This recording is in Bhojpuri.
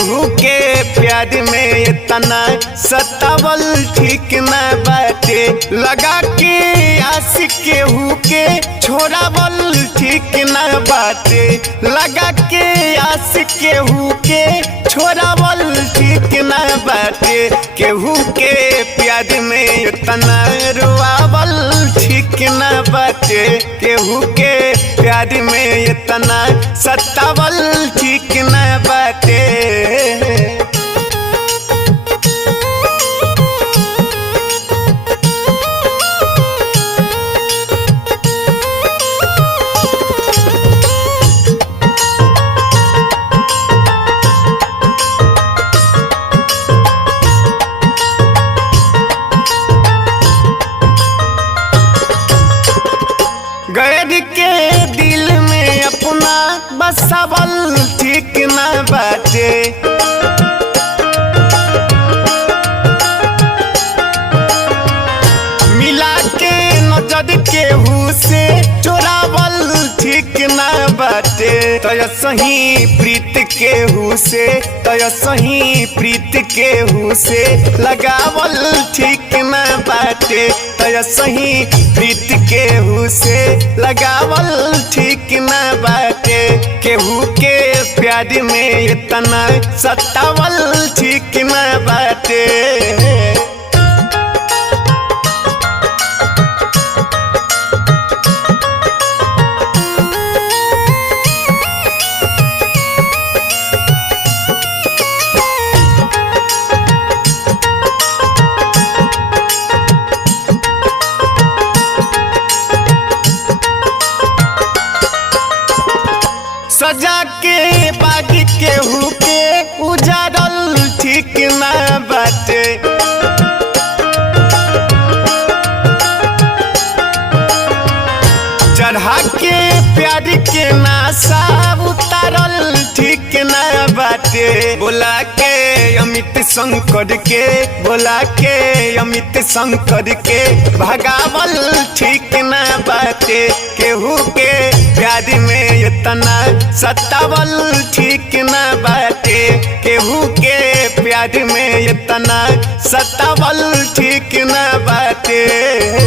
केहू के प्यार में इतना सतावल ठीक न बाटे। लगा के आस केहू के छोड़ावल ठीक न बाटे। लगा के आस केहू के छोड़ावल ठीक न बाटे। केहू के प्यार में इतना रोआवल ठीक न बाटे। केहू के प्यार में इतना सतावल ठीक न बाटे। गैर के दिल में अपना बसावल ठीक न बाटे। मिला के नजर केहू से चोरावल ठीक न बाटे। तय सही प्रीत केहू से, तय सही प्रीत केहू से लगावल ठीक न बाटे। तय सही प्रीत केहू से लगावल ठीक न बाटे। केहू के प्यार में इतना सतावल ठीक न बाटे। सजा के बाग केहू के उजाड़ल ठीक न बाटे। चढ़ा के प्यार के नासा उतारल ठीक न बाटे। बोला के अमित शंकर के, बोला के अमित शंकर के भगावल ठीक न बाटे। केहू के प्यार में इतना सतावल ठीक न बाटे। केहू के प्यार में इतना सतावल ठीक न बाटे।